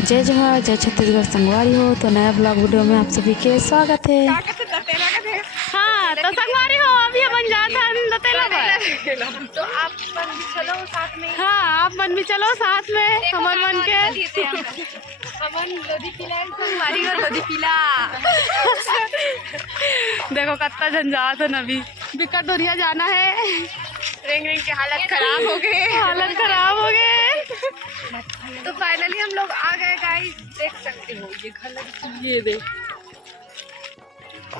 जय जोहार, जय छत्तीसगढ़ संगवारी हो। तो नया ब्लॉग वीडियो में आप सभी के स्वागत है। हाँ तो संगवारी हो, अभी अपन जाते हैं दतेला पर। तो आप मन भी चलो साथ में। हाँ आप मन भी चलो साथ में, हमन मन के हमन लोधी पिला संगवारी हो, लोधी पिला। देखो कितना झंझाट है अभी, बिकट दोरिया जाना है। रेंग रेंग के हालत खराब हो गए, हालत खराब हो गए। तो फाइनली हम लोग आ गए गाइस, देख सकते हो ये घर।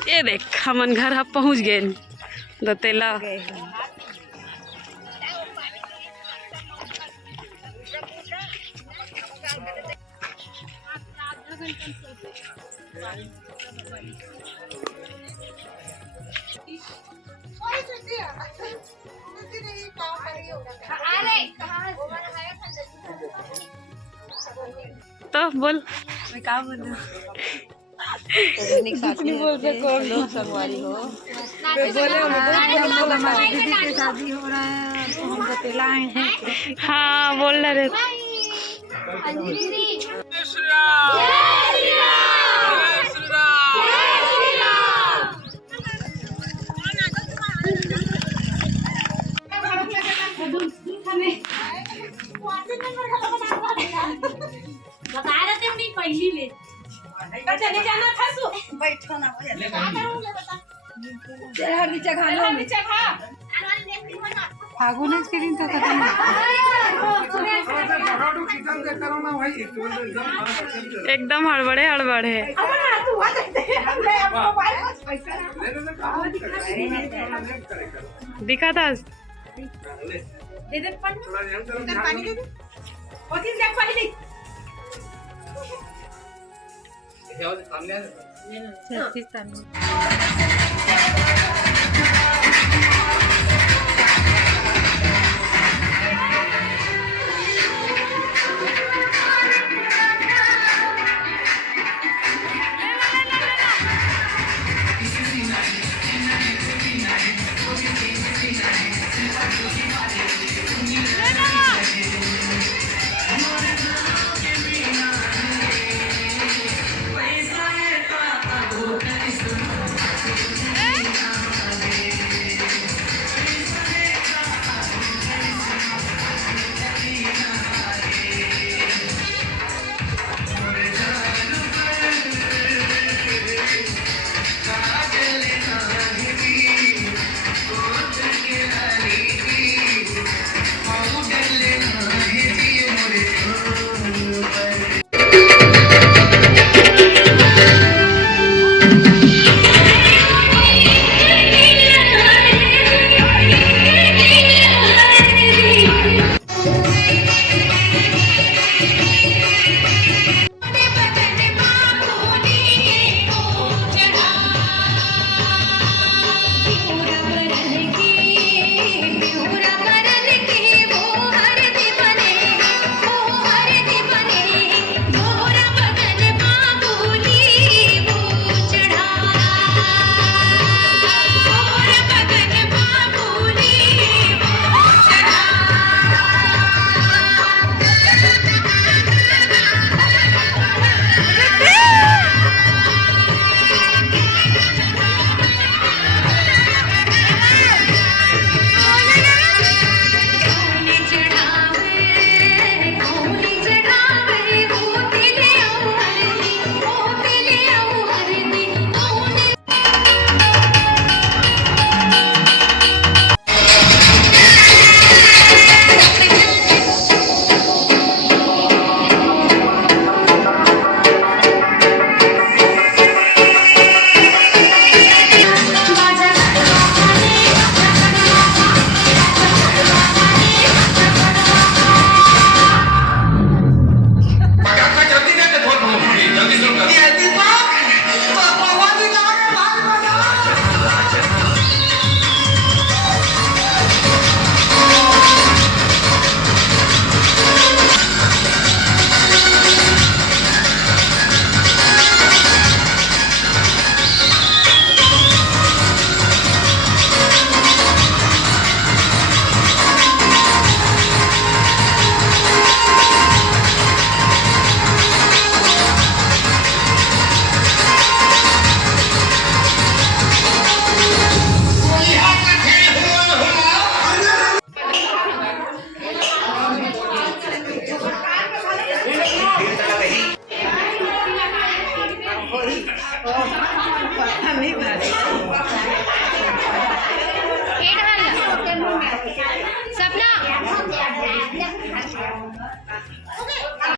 ये देख हमन घर अब पहुँच गए दतेला। तो बोल मैं क्या बोलूं? नहीं बोल सको। संगवारी हो। हमारी दीदी की शादी हो रहा है तो हम दतेला आए हैं। हाँ बोल रहे। बता रहे थे नहीं पहली ले चले जाना था सो बैठो ना हर नीचे खा लो, नीचे खा। फागुन के दिन तो खत्म एकदम हड़बड़े हड़बड़े। दिखा था दे दे पानी दे दे ओती देख पानी दे सामने